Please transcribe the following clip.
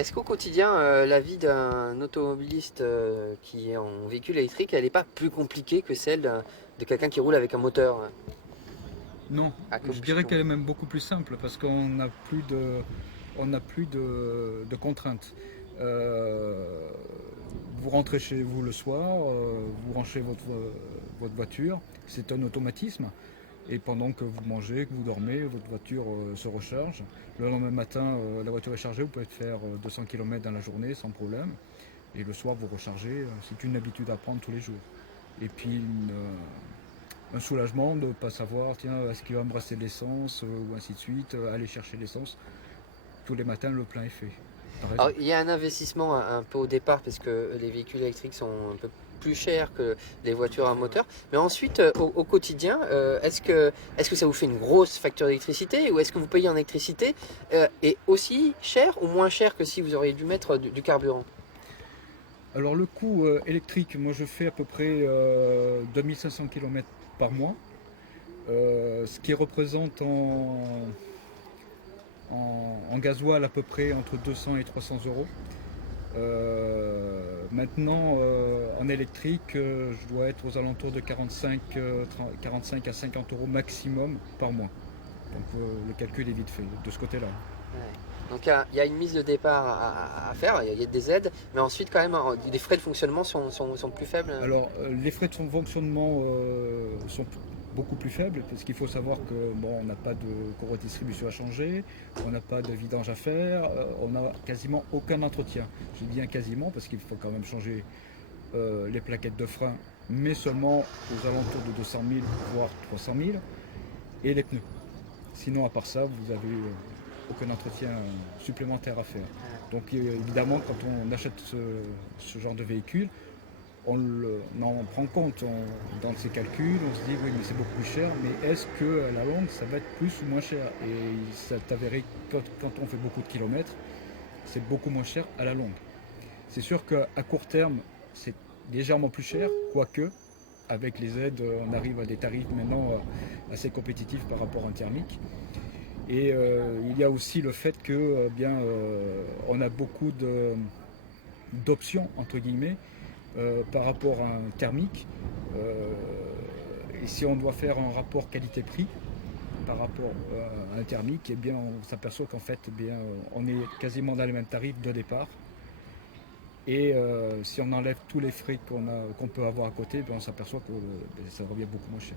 Est-ce qu'au quotidien, la vie d'un automobiliste qui est en véhicule électrique, elle n'est pas plus compliquée que celle de quelqu'un qui roule avec un moteur Non, à je dirais combustion? qu'elle est même beaucoup plus simple parce qu'on n'a plus de contraintes. Euh, Vous rentrez chez vous le soir, vous branchez votre voiture, c'est un automatisme. Et pendant que vous mangez, que vous dormez, votre voiture se recharge. Le lendemain matin, la voiture est chargée, vous pouvez faire 200 km dans la journée sans problème. Et le soir, vous rechargez. C'est une habitude à prendre tous les jours. Et puis un soulagement de ne pas savoir, tiens, est-ce qu'il va me rester de l'essence, ou ainsi de suite, aller chercher l'essence. Tous les matins, le plein est fait. T'as Alors, raison. il y a un investissement un peu au départ parce que les véhicules électriques sont un peu plus chers que les voitures à moteur. Mais ensuite, au quotidien, est-ce que ça vous fait une grosse facture d'électricité ou est-ce que vous payez en électricité est aussi cher ou moins cher que si vous auriez dû mettre du carburant? Alors le coût électrique, moi je fais à peu près 2500 km par mois, ce qui représente en gasoil à peu près entre 200 et 300 euros. Maintenant, en électrique, je dois être aux alentours de 45 à 50 euros maximum par mois. Donc le calcul est vite fait de ce côté-là. Ouais. Donc il y a une mise de départ à faire, il y a des aides, mais ensuite quand même les frais de fonctionnement sont plus faibles. Alors, les frais de fonctionnement sont beaucoup plus faibles, parce qu'il faut savoir que bon, on n'a pas de courroie de distribution à changer, on n'a pas de vidange à faire, on n'a quasiment aucun entretien. Je dis bien quasiment parce qu'il faut quand même changer les plaquettes de frein, mais seulement aux alentours de 200 000 voire 300 000, et les pneus. Sinon, à part ça, vous avez aucun entretien supplémentaire à faire. Donc évidemment, quand on achète ce genre de véhicule, on en prend compte dans ses calculs, on se dit oui mais c'est beaucoup plus cher, mais est-ce que à la longue ça va être plus ou moins cher? Et ça est avéré quand on fait beaucoup de kilomètres, c'est beaucoup moins cher à la longue. C'est sûr qu'à court terme, c'est légèrement plus cher, quoique avec les aides, on arrive à des tarifs maintenant assez compétitifs par rapport à un thermique. Et il y a aussi le fait que on a beaucoup d'options entre guillemets par rapport à un thermique. Euh, et si on doit faire un rapport qualité-prix par rapport à un thermique, eh bien, on s'aperçoit qu'en fait, eh bien, on est quasiment dans les mêmes tarifs de départ. Et si on enlève tous les frais qu'on peut avoir à côté, eh bien, on s'aperçoit que ça revient beaucoup moins cher.